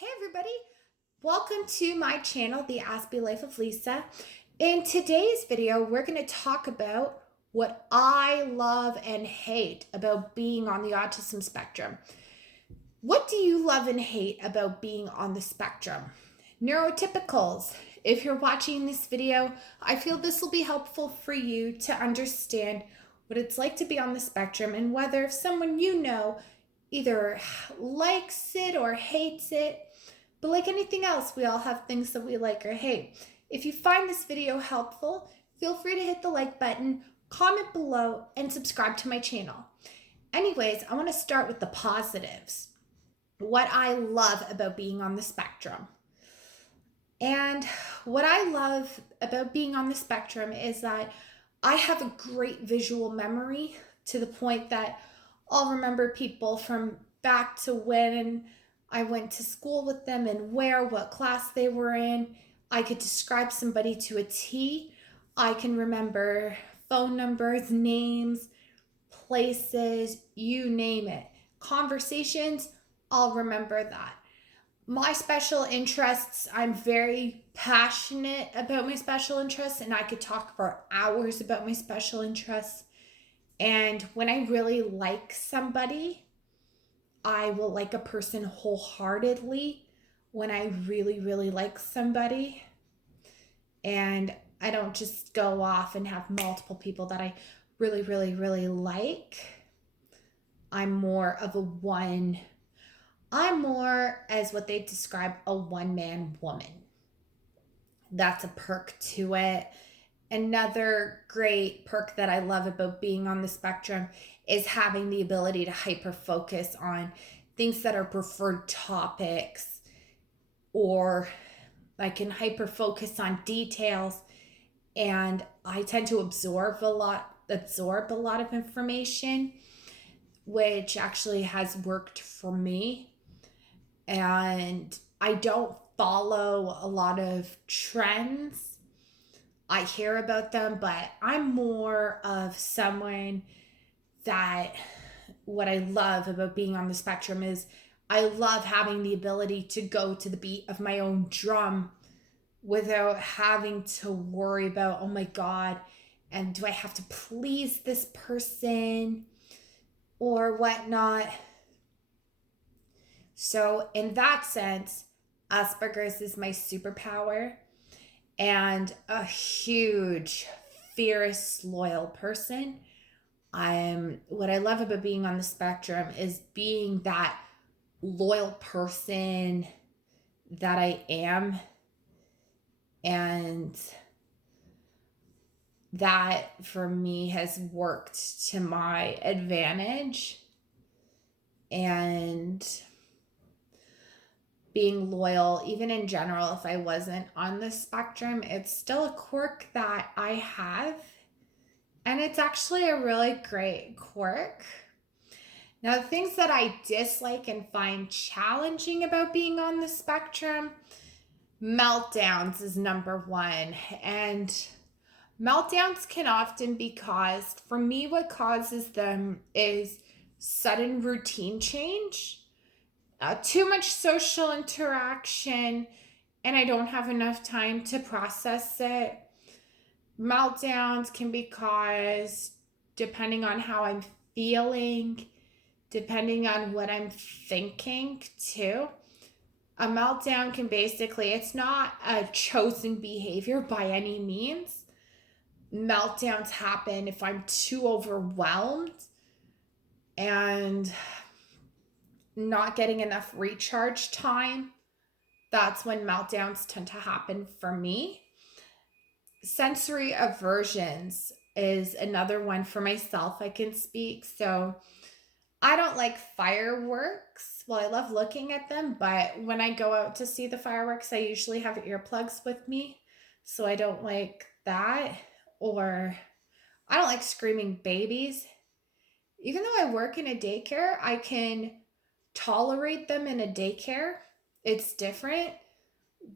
Hey everybody, welcome to my channel, the Aspie Life of Lisa. In today's video, we're going to talk about what I love and hate about being on the autism spectrum. What do you love and hate about being on the spectrum? Neurotypicals. If you're watching this video, I feel this will be helpful for you to understand what it's like to be on the spectrum and whether if someone you know either likes it or hates it. But like anything else, we all have things that we like or hate. If you find this video helpful, feel free to hit the like button, comment below, and subscribe to my channel. Anyways, I want to start with the positives. What I love about being on the spectrum. And what I love about being on the spectrum is that I have a great visual memory to the point that I'll remember people from back to when I went to school with them and what class they were in. I could describe somebody to a T. I can remember phone numbers, names, places, you name it. Conversations, I'll remember that. My special interests, I'm very passionate about my special interests, and I could talk for hours about my special interests. And when I really like somebody, I will like a person wholeheartedly when I really, really like somebody. And I don't just go off and have multiple people that I really, really, really like. I'm more, as what they describe, a one-man woman. That's a perk to it. Another great perk that I love about being on the spectrum is having the ability to hyper focus on things that are preferred topics, or I can hyper focus on details, and I tend to absorb a lot of information, which actually has worked for me. And I don't follow a lot of trends. I hear about them, but I'm more of someone that what I love about being on the spectrum is I love having the ability to go to the beat of my own drum without having to worry about, oh my God, and do I have to please this person or whatnot. So, in that sense, Asperger's is my superpower and a huge, fierce, loyal person. What I love about being on the spectrum is being that loyal person that I am, and that for me has worked to my advantage. And being loyal, even in general, if I wasn't on the spectrum, it's still a quirk that I have. And it's actually a really great quirk. Now, the things that I dislike and find challenging about being on the spectrum, meltdowns is number one. And meltdowns can often be caused, for me, what causes them is sudden routine change, too much social interaction, and I don't have enough time to process it. Meltdowns can be caused depending on how I'm feeling, depending on what I'm thinking too. A meltdown can basically, it's not a chosen behavior by any means. Meltdowns happen if I'm too overwhelmed and not getting enough recharge time. That's when meltdowns tend to happen for me. Sensory aversions is another one for myself I can speak. So I don't like fireworks. Well, I love looking at them, but when I go out to see the fireworks, I usually have earplugs with me. So I don't like that. Or I don't like screaming babies. Even though I work in a daycare, I can tolerate them in a daycare. It's different.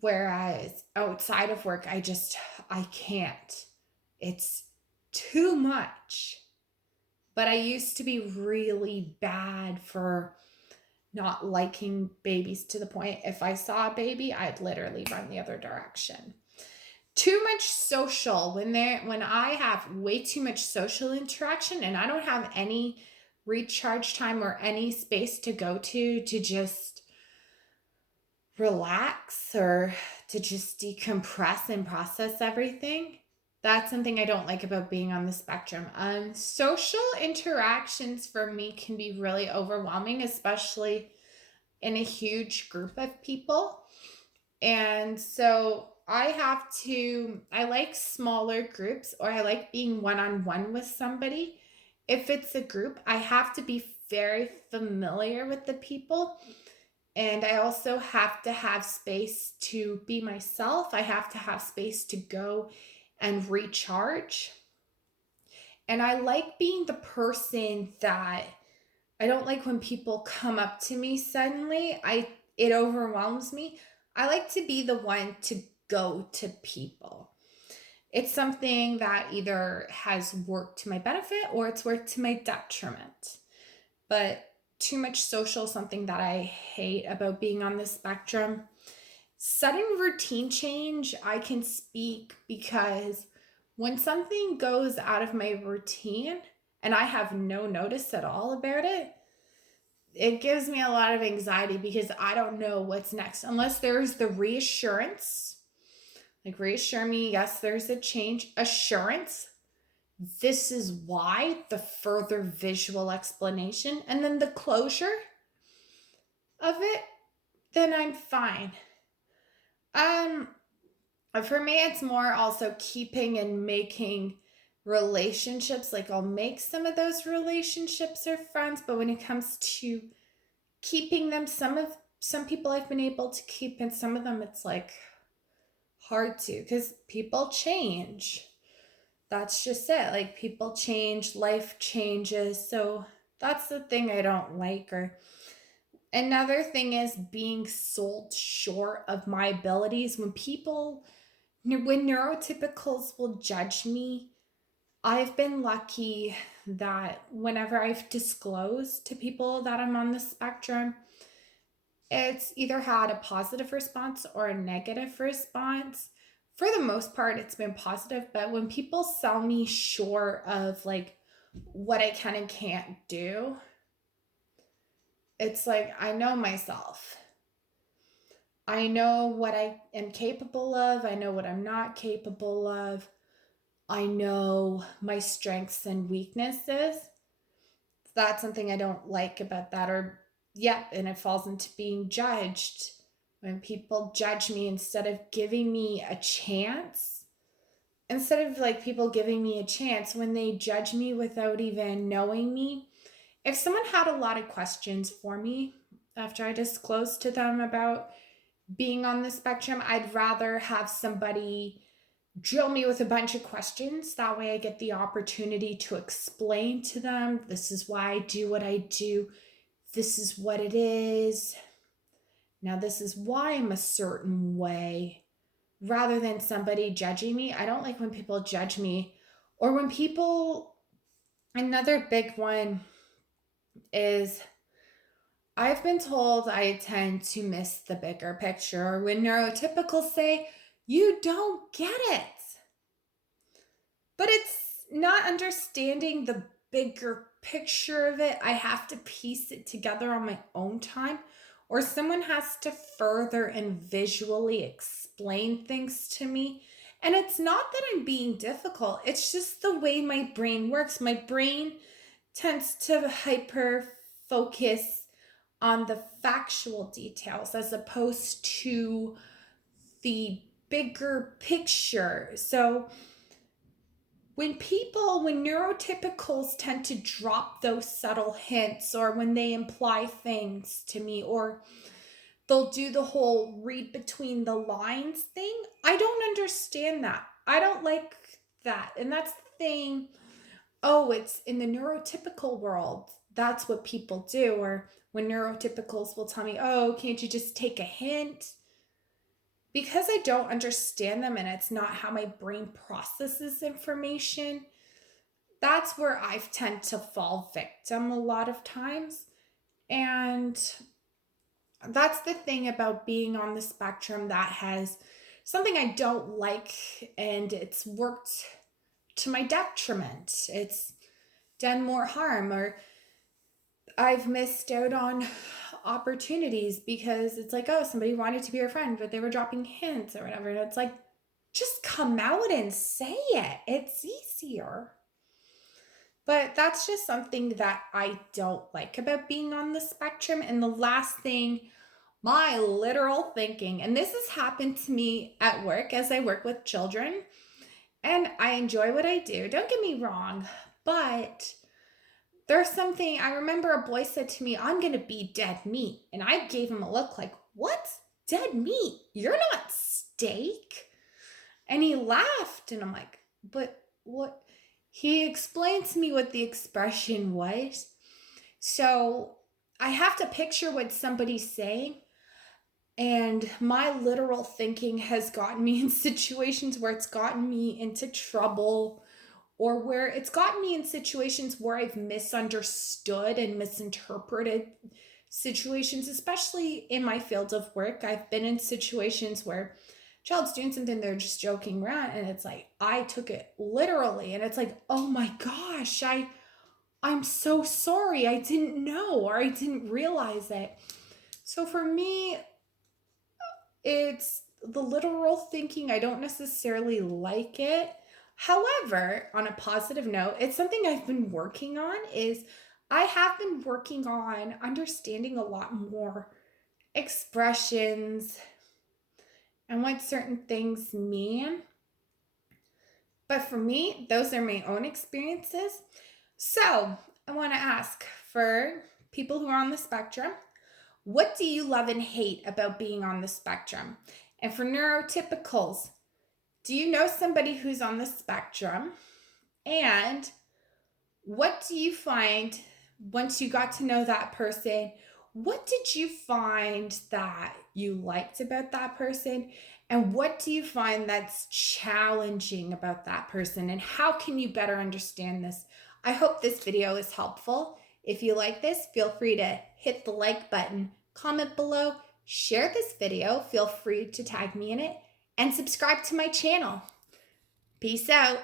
Whereas outside of work, I can't. It's too much. But I used to be really bad for not liking babies to the point if I saw a baby, I'd literally run the other direction. Too much social, when I have way too much social interaction and I don't have any recharge time or any space to go to just relax or to just decompress and process everything. That's something I don't like about being on the spectrum. Social interactions for me can be really overwhelming, especially in a huge group of people. And so I like smaller groups, or I like being one on one with somebody. If it's a group, I have to be very familiar with the people. And I also have to have space to be myself. I have to have space to go and recharge. And I like being the person that I don't like when people come up to me suddenly. It overwhelms me. I like to be the one to go to people. It's something that either has worked to my benefit or it's worked to my detriment. But too much social, something that I hate about being on the spectrum. Sudden routine change, I can speak because when something goes out of my routine and I have no notice at all about it, it gives me a lot of anxiety because I don't know what's next unless there's the reassurance. Like, reassure me, yes, there's a change. Assurance, this is why, the further visual explanation, and then the closure of it, then I'm fine. Um, for me, it's more also keeping and making relationships. Like, I'll make some of those relationships or friends, but when it comes to keeping them, some people I've been able to keep, and some of them it's like hard to, because people change. That's just it. Like, people change, life changes. So that's the thing I don't like. Or another thing is being sold short of my abilities. When neurotypicals will judge me, I've been lucky that whenever I've disclosed to people that I'm on the spectrum, it's either had a positive response or a negative response. For the most part, it's been positive, but when people sell me short of like what I can and can't do, it's like, I know myself. I know what I am capable of. I know what I'm not capable of. I know my strengths and weaknesses. That's something I don't like about that. Or, yeah, and it falls into being judged. When people judge me instead of giving me a chance, instead of like people giving me a chance, when they judge me without even knowing me. If someone had a lot of questions for me after I disclosed to them about being on the spectrum, I'd rather have somebody drill me with a bunch of questions. That way I get the opportunity to explain to them, this is why I do what I do. This is what it is. Now, this is why I'm a certain way, rather than somebody judging me. I don't like when people judge me, or when people, another big one is, I've been told I tend to miss the bigger picture, or when neurotypicals say, you don't get it. But it's not understanding the bigger picture of it. I have to piece it together on my own time, or someone has to further and visually explain things to me. And it's not that I'm being difficult, it's just the way my brain works. My brain tends to hyper focus on the factual details as opposed to the bigger picture. So when neurotypicals tend to drop those subtle hints, or when they imply things to me, or they'll do the whole read between the lines thing, I don't understand that. I don't like that. And that's the thing. Oh, it's in the neurotypical world, that's what people do. Or when neurotypicals will tell me, oh, can't you just take a hint? Because I don't understand them and it's not how my brain processes information, that's where I tend to fall victim a lot of times. And That's the thing about being on the spectrum that has something I don't like, and it's worked to my detriment. It's done more harm, or I've missed out on opportunities because it's like, oh, somebody wanted to be your friend, but they were dropping hints or whatever. And it's like, just come out and say it. It's easier. But that's just something that I don't like about being on the spectrum. And the last thing, my literal thinking, and this has happened to me at work as I work with children, and I enjoy what I do. Don't get me wrong, but there's something I remember a boy said to me, I'm going to be dead meat. And I gave him a look like, what? Dead meat? You're not steak. And he laughed. And I'm like, but what? He explained to me what the expression was. So I have to picture what somebody's saying. And my literal thinking has gotten me in situations where it's gotten me into trouble, or where it's gotten me in situations where I've misunderstood and misinterpreted situations, especially in my field of work. I've been in situations where a child's doing something, they're just joking around, and it's like I took it literally, and it's like, oh my gosh, I'm so sorry, I didn't know, or I didn't realize it. So for me, it's the literal thinking. I don't necessarily like it. However, on a positive note, it's something I've been working on. Is I have been working on understanding a lot more expressions and what certain things mean. But for me, those are my own experiences. So I want to ask, for people who are on the spectrum, what do you love and hate about being on the spectrum? And for neurotypicals, do you know somebody who's on the spectrum? And what do you find once you got to know that person? What did you find that you liked about that person? And what do you find that's challenging about that person? And how can you better understand this? I hope this video is helpful. If you like this, feel free to hit the like button, comment below, share this video, feel free to tag me in it, and subscribe to my channel. Peace out.